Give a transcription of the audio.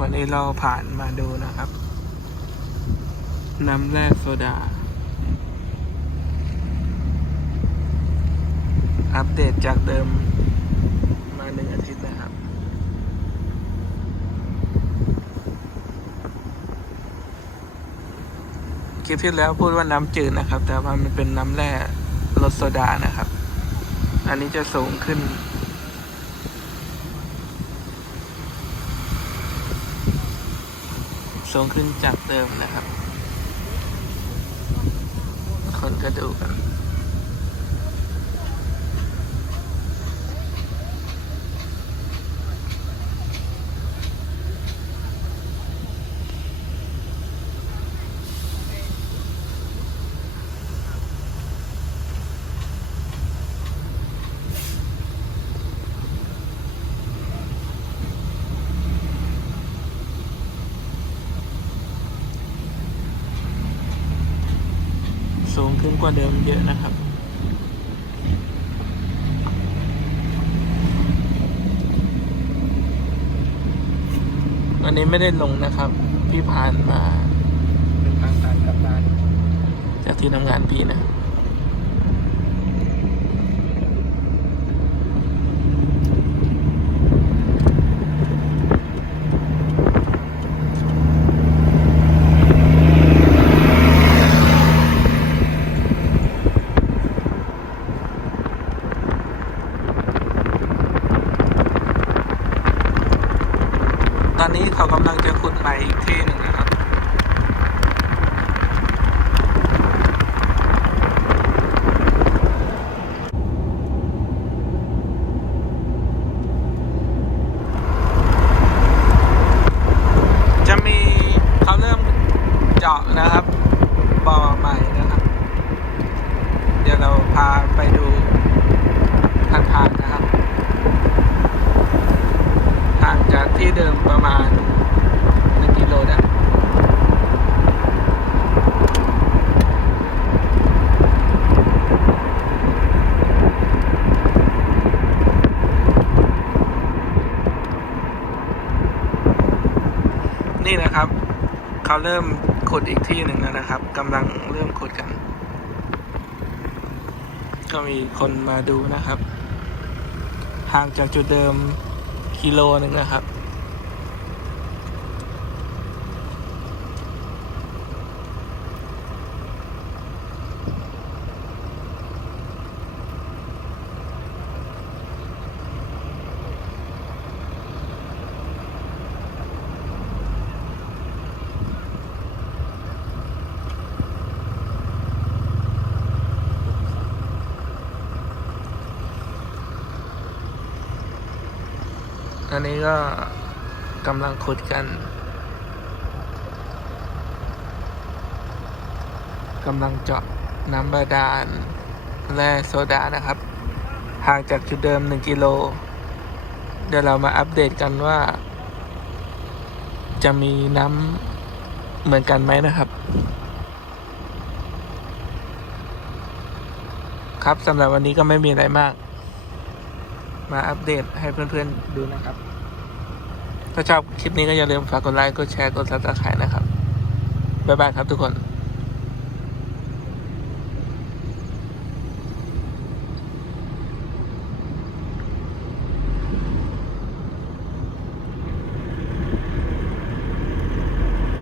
วันี้เราผ่านมาดูนะครับ น้ำแร่โซดา อัปเดตจากเดิมมาหนึ่งอาทิตย์นะครับ คลิปที่แล้วพูดว่าน้ำจืดนะครับ แต่ว่ามันเป็นน้ำแร่รสโซดานะครับ อันนี้จะสูงขึ้น สูงขึ้นจากเดิมนะครับ คนก็ดูกัน สูงขึ้นกว่าเดิมเยอะนะครับ วันนี้ไม่ได้ลงนะครับ พี่ผ่านมาเป็นทางการกลับบ้านจากที่ทำงานพี่นะ นนี้เขากำลังจะขุดใหม่อีกที่หนึ่งนะครับ จะมีเขาเริ่มเจาะนะครับบ่อใหม่นะครับ เดี๋ยวเราพาไปดูทางผ่านนะครับห่างจาก ที่เดิมประมาณหนึ่งกิโลได้นี่นะครับเขาเริ่มขุดอีกที่หนึ่งแล้วนะครับกำลังเริ่มขุดกัน ก็มีคนมาดูนะครับ ห่างจากจุดเดิมกิโลหนึ่งนะครับ อันนี้ก็กำลังขุดกันกำลังเจาะน้ำบาดาลแร่โซดานะครับห่างจากจุดเดิม 1 กิโล เดี๋ยวเรามาอัปเดตกันว่า จะมีน้ำเหมือนกันไหมนะครับ ครับสำหรับวันนี้ก็ไม่มีอะไรมาก มาอัปเดตให้เพื่อนๆดูนะครับ ถ้าชอบคลิปนี้ก็อย่าลืมฝากกดไลค์ กดแชร์ กดซับสไครต์นะครับ บ๊ายบายครับทุกคน